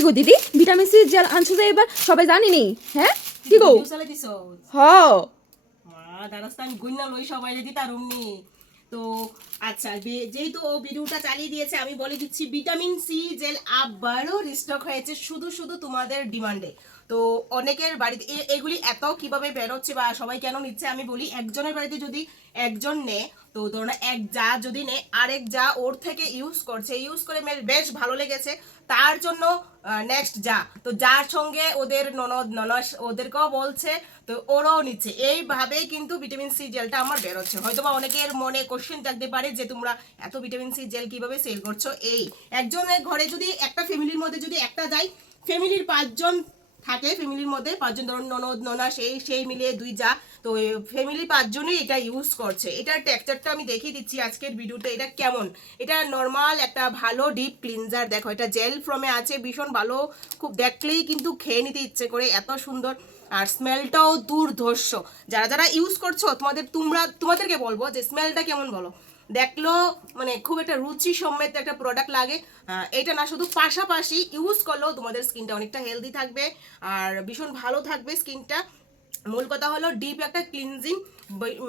গো দিদি vitamin C jail আনছো যে এবার সবাই জানিনি হ্যাঁ কি গো হ দারাস্তান গুইনা লই সবাই যদি তার উমনি তো আচ্ছা যেহেতু ও ভিডিওটা চালিয়ে দিয়েছে আমি বলে দিচ্ছি ভিটামিন সি জেল আবারও রিস্টক হয়েছে শুধু শুধু তোমাদের ডিমান্ডে। তো অনেকের বাড়িতে এগুলি এত কিভাবে বেরোচ্ছে বা সবাই কেন নিচ্ছে আমি বলি, একজনের বাড়িতে যদি একজন নেয় তো ধরো না, এক যা যদি নেয় আরেক যা ওর থেকে ইউজ করছে, ইউজ করে বেশ ভালো লেগেছে তার জন্য নেক্সট যা, তো যার সঙ্গে ওদের ননদ ননস ওদেরকেও বলছে তো ওরাও নিচ্ছে। এইভাবেই কিন্তু ভিটামিন সি জেলটা আমার বেরোচ্ছে। হয়তো বা অনেকের মনে কোশ্চেন থাকতে পারে যে তোমরা এত ভিটামিন সি জেল কিভাবে সেল করছো। এই একজনের ঘরে যদি একটা ফ্যামিলির মধ্যে যদি একটা যায়, ফ্যামিলির 5 জন থাকে, ফ্যামিলির মধ্যে 5 জন ধরুন ননদ ননা সেই মিলিয়ে 2 যা, তো ফ্যামিলি 5 জনই এটা ইউজ করছে। এটার টেক্সচারটা আমি দেখিয়ে দিচ্ছি আজকের ভিডিওতে এটা কেমন। এটা নর্মাল একটা ভালো ডিপ ক্লিনজার, দেখো এটা জেল ফর্মে আছে, ভীষণ ভালো, খুব দেখলেই কিন্তু খেয়ে নিতে ইচ্ছে করে, এত সুন্দর আর স্মেলটাও দুর্ধর্ষ। যারা যারা ইউজ করছো তোমাদেরকে বলবো যে স্মেলটা কেমন বলো, দেখলো মানে খুব একটা রুচি সমেত একটা প্রোডাক্ট লাগে। এটা না শুধু পাশাপাশি ইউজ করলেও তোমাদের স্কিনটা অনেকটা হেলদি থাকবে আর ভীষণ ভালো থাকবে স্কিনটা। মূল কথা হলো ডিপ একটা ক্লিনজিং,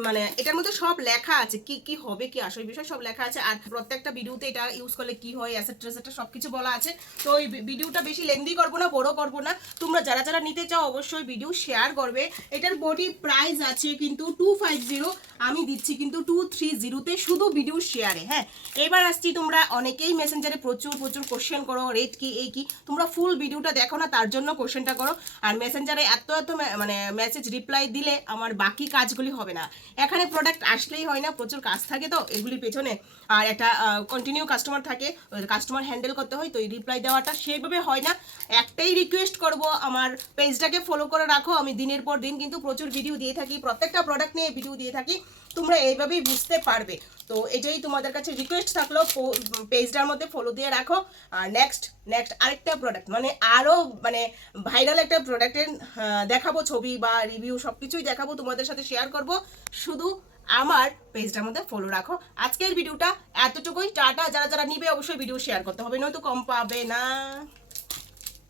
মানে এটার মধ্যে সব লেখা আছে কি কি হবে কি আসল বিষয় সব লেখা আছে, আর প্রত্যেকটা ভিডিওতে এটা ইউজ করলে কি হয় এসেট্রা সবকিছু বলা আছে। তো এই ভিডিওটা বেশি লেন্দি করবো না, বড় করবো না। তোমরা যারা যারা নিতে চাও অবশ্যই ভিডিও শেয়ার করবে। এটার বডি প্রাইস আছে কিন্তু 250, আমি দিচ্ছি কিন্তু 230-তে শুধু ভিডিও শেয়ারে। হ্যাঁ, এবার আসছি, তোমরা অনেকেই মেসেঞ্জারে প্রচুর কোশ্চেন করো রেট কি এই কি, তোমরা ফুল ভিডিওটা দেখো না তার জন্য কোশ্চেনটা করো। আর মেসেঞ্জারে এত মানে মেসেজ রিপ্লাই দিলে আমার বাকি কাজগুলি হবে না। এখানে প্রোডাক্ট আসলেই হয় না, প্রচুর কাজ থাকে তো এগুলির পেছনে, আর একটা কন্টিনিউ কাস্টমার থাকে, কাস্টমার হ্যান্ডেল করতে হয়, তো এই রিপ্লাই দেওয়াটা সেইভাবে হয় না। একটাই রিকোয়েস্ট করব, আমার পেজটাকে ফলো করে রাখো, আমি দিনের পর দিন কিন্তু প্রচুর ভিডিও দিয়ে থাকি, প্রত্যেকটা প্রোডাক্ট নিয়ে ভিডিও দিয়ে থাকি, তোমরা এইভাবেই বুঝতে পারবে। তো এটাই তোমাদের কাছে রিকোয়েস্ট থাকলো, পেজটার মধ্যে ফলো দিয়ে রাখো। আর নেক্সট আরেকটা প্রোডাক্ট মানে আরও মানে ভাইরাল একটা প্রোডাক্টের দেখাবো, ছবি বা রিভিউ সব কিছুই দেখাবো, তোমাদের সাথে শেয়ার করব, শুধু আমার পেজটার মধ্যে ফলো রাখো। আজকের ভিডিওটা এতটুকুই, টাটা। যারা যারা নিবে অবশ্যই ভিডিও শেয়ার করতে হবে, নয়তো কম পাবে না।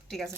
ঠিক আছে।